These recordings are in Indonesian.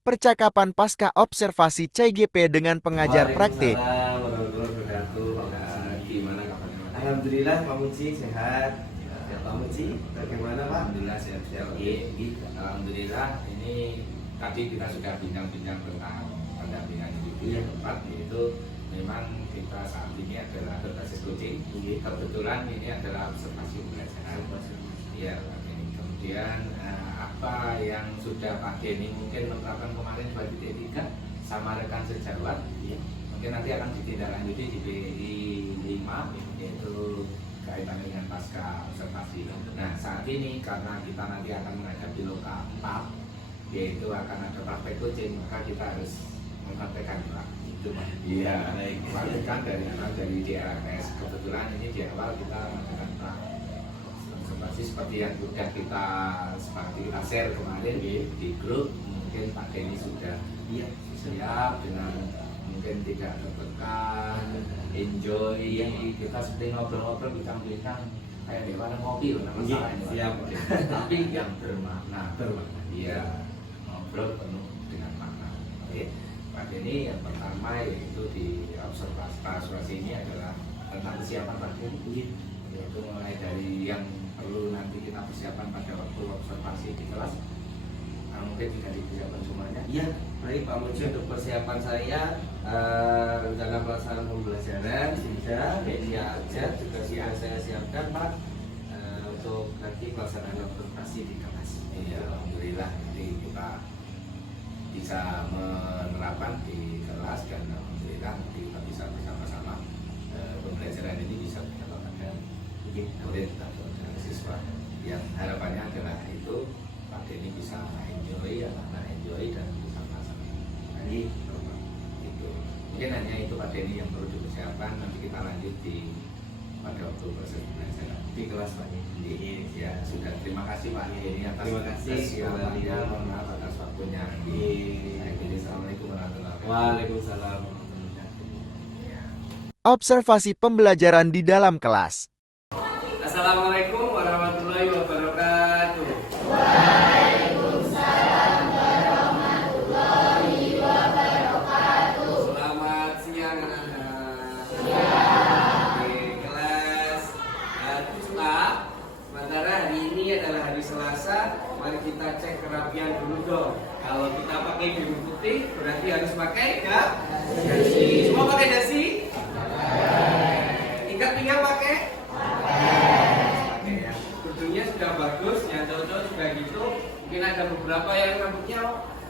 percakapan pasca observasi CGP dengan pengajar praktik. Waalaikumsalam warahmatullahi wabarakatuh. Pak Ustaz, gimana kabarnya? Alhamdulillah Pak Muji sehat. Ya, Pak Muji, bagaimana Pak? Alhamdulillah sehat-sehat. Alhamdulillah ini tadi kita sudah bincang-bincang tentang pendampingan individu yang tepat, yaitu memang kita saat ini adalah berbasis coaching. Kebetulan ini adalah observasi pembelajaran. Ya, ini kemudian apa yang sudah Pak Denny mungkin menerapkan kemarin 2.3 sama rekan sejawat, mungkin nanti akan ditindaklanjuti di BI 5, yaitu kaitan dengan pasca observasi. Nah, saat ini karena kita nanti akan menghadapi loka 4, yaitu akan ada praktek coaching, maka kita harus mempraktekkan Pak. Itu Pak. Iya, mempraktekkan dari DRS. Kebetulan ini di awal kita mengadakan praktek observasi seperti yang sudah kita sepakati, kita share kemarin di grup. Mungkin Pak Denny sudah siap dengan mungkin tidak tertekan, enjoy. Kita seperti ngobrol-ngobrol bincang-bincang kayak di mana ngopi loh, nama salahnya Siap. tapi yang bermakna. Iya, ngobrol penuh dengan makna. Oke, Pak Denny, yang pertama yaitu di observasi ini adalah tentang kesiapan Pak Denny, yaitu mulai dari yang perlu nanti kita persiapan pada waktu observasi di kelas. Mungkin tidak dipersiapkan semuanya. Iya, baik Pak Muji, untuk persiapan saya rencana pelaksanaan pembelajaran sudah, media aja juga sudah saya siapkan Pak, untuk nanti pelaksanaan observasi di kelas. Iya, alhamdulillah nanti kita bisa menerapkan di kelas dan alhamdulillah nanti kita bisa bersama-sama pembelajaran ini bisa berjalan dengan murid atau dengan siswa. Yang harapannya adalah itu Pak Denny bisa enjoy, anak-anak enjoy dan bersama-sama. Jadi itu mungkin hanya itu Pak Denny yang perlu dipersiapkan. Nanti kita lanjut pada waktu proses pembelajaran Di kelas Pak. ya sudah. Terima kasih Pak Denny atas Terima kasih. kesiapannya, mohon maaf atas waktunya. Assalamualaikum warahmatullahi wabarakatuh. Waalaikumsalam warahmatullahi wabarakatuh. Observasi pembelajaran di dalam kelas. Assalamualaikum warahmatullahi wabarakatuh. Selamat siang anak-anak. Oke, kelas Puspa. Sementara hari ini adalah hari Selasa. Mari kita cek kerapian dulu dong. Kalau kita pakai biru putih, berarti harus pakai dasi. Semua pakai dasi? Ikat pinggang pakai? Pakai ya. Kudunya sudah bagus, yang cowok-cowok juga gitu. Mungkin ada beberapa yang rambutnya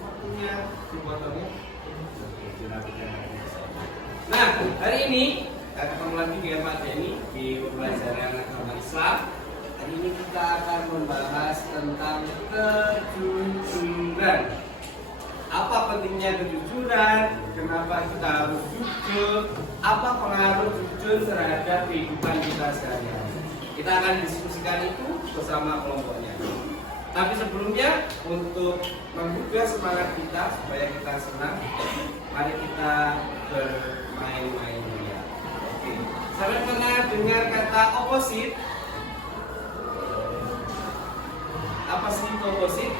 waktunya dipotongnya. Nah, hari ini kita ketemu lagi dengan Pak Denny di pembelajaran agama Islam. Hari ini kita akan membahas tentang kejujuran. Apa pentingnya kejujuran? Kenapa kita harus jujur? Apa pengaruh jujur terhadap kehidupan kita sehari-hari? Kita akan diskusikan itu bersama kelompoknya. Tapi sebelumnya, untuk menggugah semangat kita supaya kita senang, mari kita bermain-main ya. Oke. Sampai pernah dengar kata oposit? Apa sih itu oposit?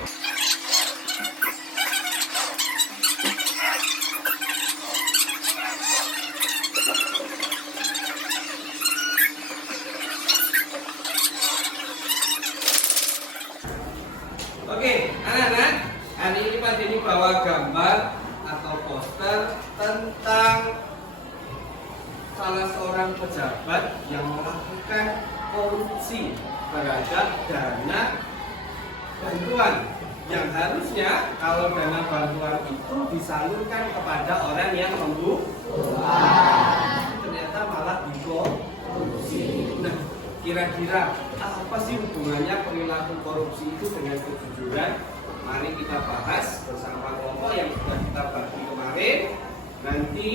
Oke, anak-anak, hari ini Pak Denny bawa gambar atau poster tentang salah seorang pejabat yang melakukan korupsi terhadap dana bantuan yang harusnya kalau dana bantuan itu disalurkan kepada orang yang membutuhkan, ternyata malah dikorupsi. Nah, kira-kira apa sih hubungannya perilaku korupsi itu dengan kejujuran? Mari kita bahas bersama kelompok yang sudah kita bagi kemarin. Nanti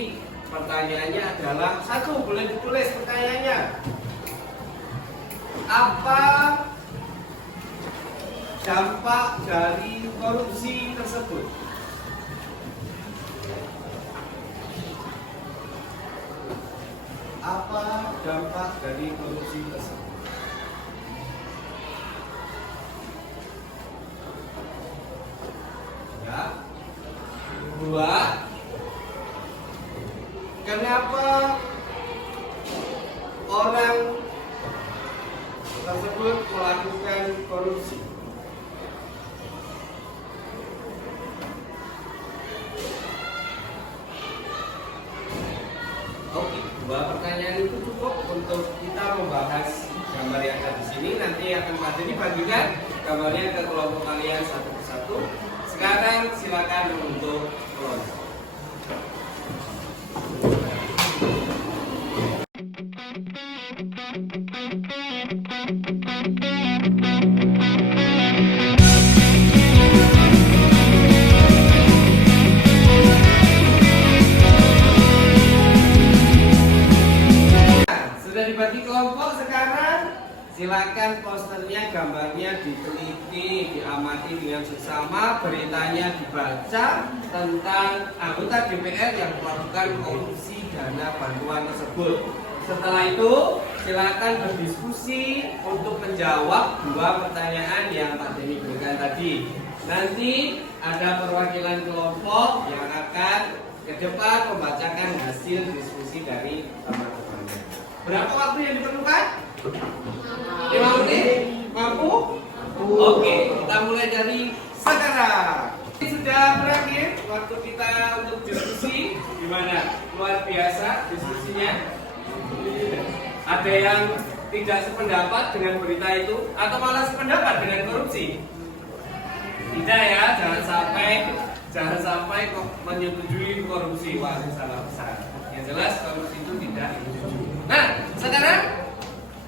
pertanyaannya adalah, satu, boleh ditulis pertanyaannya. Apa dampak dari korupsi tersebut? Apa dampak dari korupsi tersebut? Ya, kedua, kenapa orang tersebut melakukan korupsi? Oke, dua pertanyaan itu cukup untuk kita membahas gambar yang ada di sini. Nanti akan Pak Denny bagikan gambarnya ke kelompok kalian satu persatu. Sekarang silakan untuk close. Sudah dibagi kelompok sekarang, silakan posternya, gambarnya diteliti, diamati dengan seksama, beritanya dibaca tentang anggota DPR yang melakukan korupsi dana bantuan tersebut. Setelah itu, silakan berdiskusi untuk menjawab dua pertanyaan yang Pak Denny berikan tadi. Nanti ada perwakilan kelompok yang akan ke depan membacakan hasil diskusi dari teman-temannya. Berapa waktu yang diperlukan? 5 menit? Mampu? Oke, kita mulai dari sekarang. Ini sudah berakhir waktu kita untuk diskusi. Gimana? Luar biasa diskusinya. Ada yang tidak sependapat dengan berita itu atau malah sependapat dengan korupsi? Tidak ya, jangan sampai kok menyetujui korupsi. Wah, itu salah besar. Yang jelas korupsi itu tidak disetujui. Nah, sekarang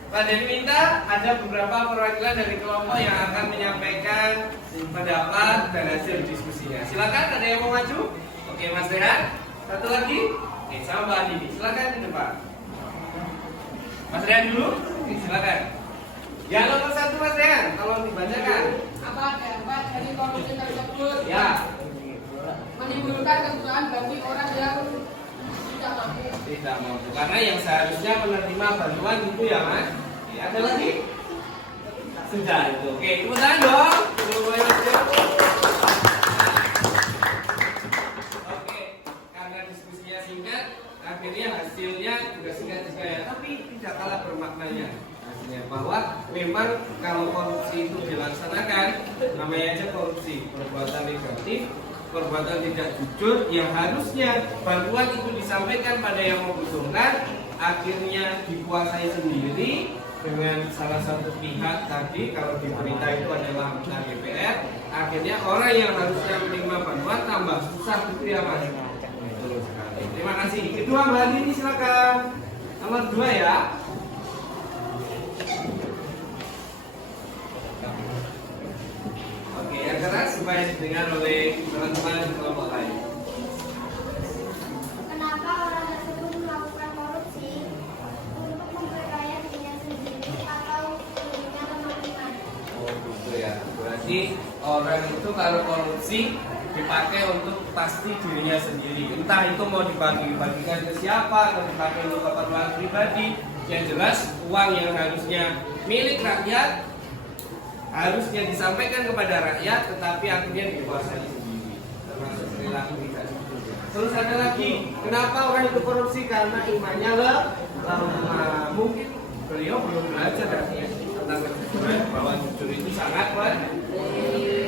Pak Denny minta ada beberapa perwakilan dari kelompok yang akan menyampaikan pendapat dan hasil diskusinya. Silakan, ada yang mau maju? Oke, Mas Rehan. Satu lagi? Oke, sama Mbak Andini. Silakan di depan. Mas Rehan dulu? Oke, silakan. Yang nomor 1 Mas Rehan, tolong dibacakan. Apa dampak dari korupsi tersebut? Ya. Menimbulkan kesusahan bagi orang yang tidak mampu. Tidak mampu. Karena yang seharusnya menerima bantuan itu ya Mas. Oke, ada lagi? Sudah itu. Oke, tepuk tangan dong. Boleh Mas Rehan. Oke, karena diskusinya singkat, akhirnya hasilnya juga singkat juga ya. Tapi tidak kalah bermaknanya. Bahwa memang kalau korupsi itu dilaksanakan, namanya aja korupsi, perbuatan negatif, perbuatan tidak jujur, yang harusnya bantuan itu disampaikan pada yang membutuhkan, akhirnya dikuasai sendiri dengan salah satu pihak tadi. Kalau di berita itu adalah anggota DPR, akhirnya orang yang harusnya menerima bantuan tambah susah gitu ya Mas. Betul sekali. Terima kasih. Kedua Mbak Andini silakan. Nomor 2 ya. Oke, yang keras supaya didengar oleh teman-teman kelompok lain. Kenapa orang tersebut melakukan korupsi untuk memperkaya dirinya sendiri atau dirinya teman-teman? Oh gitu ya. Berarti orang itu kalau korupsi dipakai untuk pasti dirinya sendiri. Entah itu mau dibagi-bagikan ke siapa atau dipakai untuk keperluan pribadi. Yang jelas uang yang harusnya milik rakyat harusnya disampaikan kepada rakyat, tetapi akhirnya dikuasai sendiri, termasuk perilaku tidak jujur. Terus ada lagi, kenapa orang itu korupsi? Karena imannya lemah. Mungkin beliau belum belajar tentang kejujuran, bahwa jujur itu sangat penting.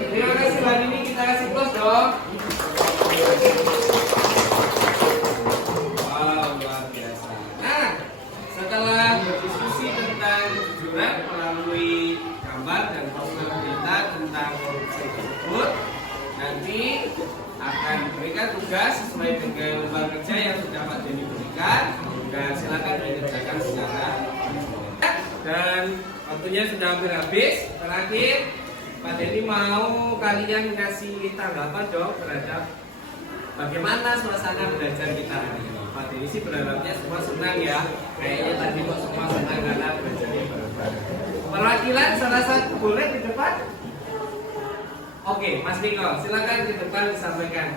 Terima kasih Mbak Nini, kita kasih plus dong. Wow, luar biasa. Nah, setelah berdiskusi tentang kejujuran melalui gambar dan poster berita tentang korupsi tersebut, nanti akan diberikan tugas sesuai dengan lembar kerja yang sudah Pak Denny berikan, dan silakan dikerjakan secara dan waktunya sudah hampir habis. Terakhir Pak Denny mau kalian ngasih tanggapan dong terhadap bagaimana suasana belajar kita hari ini. Pak Denny sih berharapnya semua senang ya. Kayaknya tadi kok semua senang karena belajarnya bareng-bareng. Perwakilan salah satu boleh di depan? Oke, Mas Niko, silakan di depan disampaikan.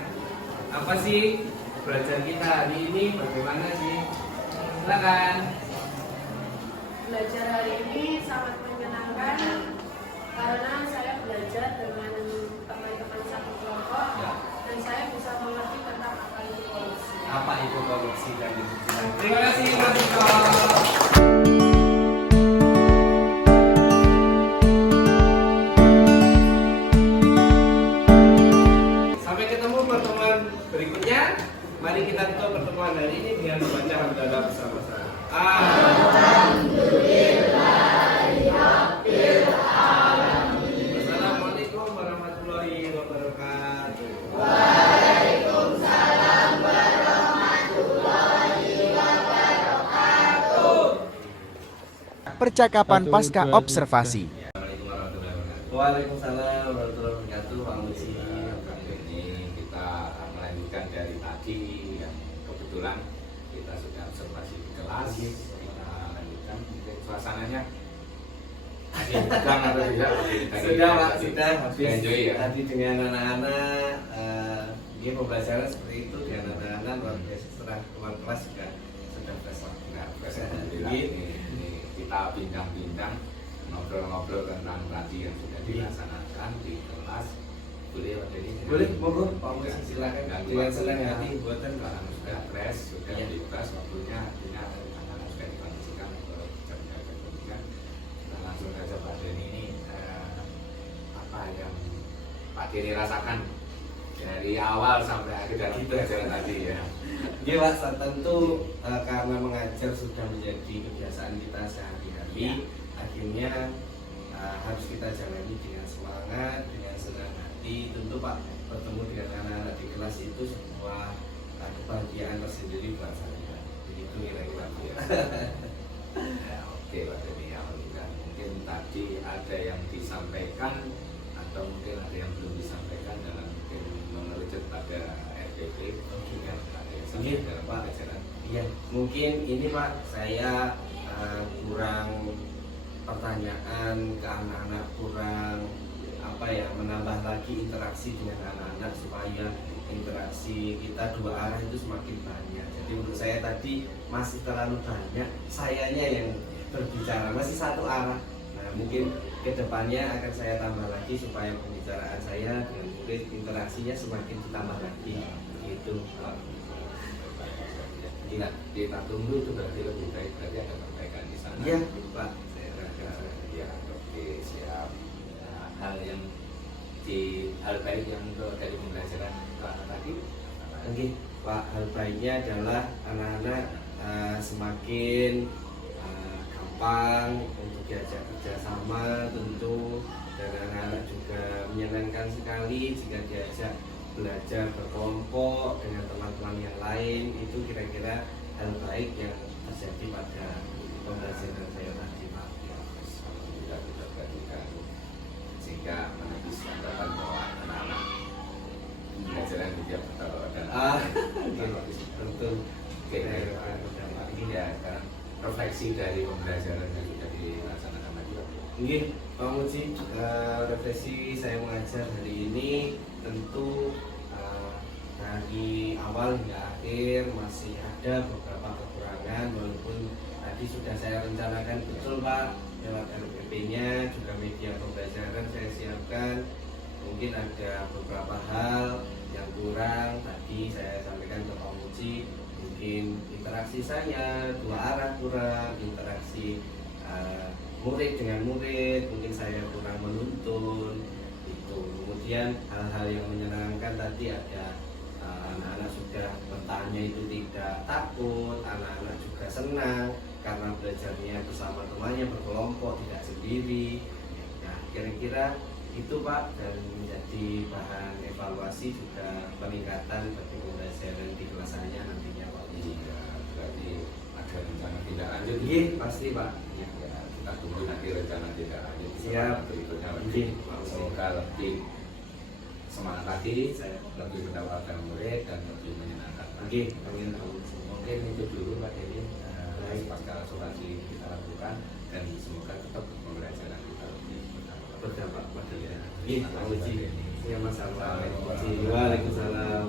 Apa sih belajar kita hari ini? Bagaimana sih? Silakan. Belajar hari ini sangat menyenangkan karena saya belajar dengan teman-teman satu kelompok dan saya bisa mengerti apa itu korupsi dan kejujuran. Terima kasih Mas Iko. Sampai ketemu pertemuan berikutnya. Mari kita tutup pertemuan hari ini dengan membaca hamdalah bersama-sama. Assalamualaikum warahmatullahi wabarakatuh. Percakapan pasca observasi. Assalamualaikum warahmatullahi wabarakatuh. Waalaikumsalam warahmatullahi wabarakatuh. Pak Muji. Kali ini kita melanjutkan dari tadi yang kebetulan kita sudah observasi di kelas. Kita lanjutkan mungkin suasananya masih tegang atau tidak? Sudah Pak, sudah habis Enjoy ya. tadi dengan anak-anak. Dia pembelajaran seperti itu dengan anak-anak luar biasa. Setelah keluar kelas juga sudah fresh. Nah, alhamdulillah ini kita bincang-bincang ngobrol-ngobrol tentang tadi yang sudah dilaksanakan di kelas. Boleh Pak Dedi? Boleh, monggo Pak Muji silakan. Dan Dengan senang hati. buatan karena sudah fresh, sudah Iya. bebas waktunya, artinya anak-anak sudah dikondisikan untuk kerja pendidikan. Kita langsung saja Pak Denny ini apa yang Pak Denny rasakan dari awal sampai akhir dalam pelajaran tadi ya. Iya Pak, tentu karena mengajar sudah menjadi kebiasaan kita sehari-hari, akhirnya harus kita jalani dengan semangat, dengan senang hati. Tentu Pak, bertemu dengan anak-anak di kelas itu sebuah kebahagiaan tersendiri buat saya. Begitu kira-kira. Ya, oke Pak Denny, alhamdulillah. Mungkin tadi ada yang disampaikan atau mungkin ada yang belum disampaikan dalam mungkin mengerucut pada RPP yang ada yang Iya, sampai dalam Pak. pelajaran. Iya, mungkin ini Pak, saya kurang pertanyaan ke anak-anak, kurang apa ya, menambah lagi interaksi dengan anak-anak supaya interaksi kita dua arah itu semakin banyak. Jadi menurut saya tadi masih terlalu banyak sayanya yang berbicara, masih satu arah. Nah mungkin kedepannya akan saya tambah lagi supaya pembicaraan saya dengan murid interaksinya semakin ditambah lagi. Gitu Pak. Nah, kita tunggu itu berarti lebih baik, berarti ada perbaikan di sana. Iya Pak. Saya rasa ya oke siap. Nah, hal baik yang untuk dari pembelajaran anak tadi Oke, Pak, hal baiknya adalah anak-anak semakin gampang untuk diajak kerjasama tentu, dan anak-anak juga menyenangkan sekali jika diajak belajar berkelompok dengan teman-teman yang lain. Itu kira-kira hal baik yang terjadi pada pembelajaran saya tadi Pak. Alhamdulillah kita perhatikan sehingga menepis anggapan bahwa anak-anak pembelajaran tidak betul dan Tentu. oke ini ya sekarang refleksi dari pembelajaran yang sudah dilaksanakan tadi. Oke, Pak Muji, refleksi saya mengajar hari ini tentu dari awal hingga akhir masih ada beberapa kekurangan, walaupun tadi sudah saya rencanakan betul Pak lewat RPP-nya, juga media pembelajaran saya siapkan. Mungkin ada beberapa hal yang kurang, tadi saya sampaikan ke Pak Muji, mungkin interaksi saya dua arah kurang, interaksi murid dengan murid mungkin saya kurang menuntun itu. Kemudian hal-hal yang menyenangkan tadi ada anak-anak sudah bertanya itu tidak takut, anak-anak juga senang karena belajarnya bersama temannya berkelompok tidak sendiri. Nah kira-kira itu Pak, dan menjadi bahan evaluasi juga peningkatan bagi pembelajaran di kelas saya nantinya Pak. Iya, berarti ada rencana tidak lanjut. Iya pasti Pak. Ya, kita tunggu nanti rencana tidak lanjut. Siap. Berikutnya Iya. semoga lebih semangat lagi, lebih mendapatkan murid dan lebih menyenangkan. Oke, amin. Mungkin itu dulu Pak Dedi, pasca asuransi kita lakukan dan semoga tetap pembelajaran kita lebih Berdampak pada ya. Iya, Pak Muji. Ya masalah. Waalaikumsalam.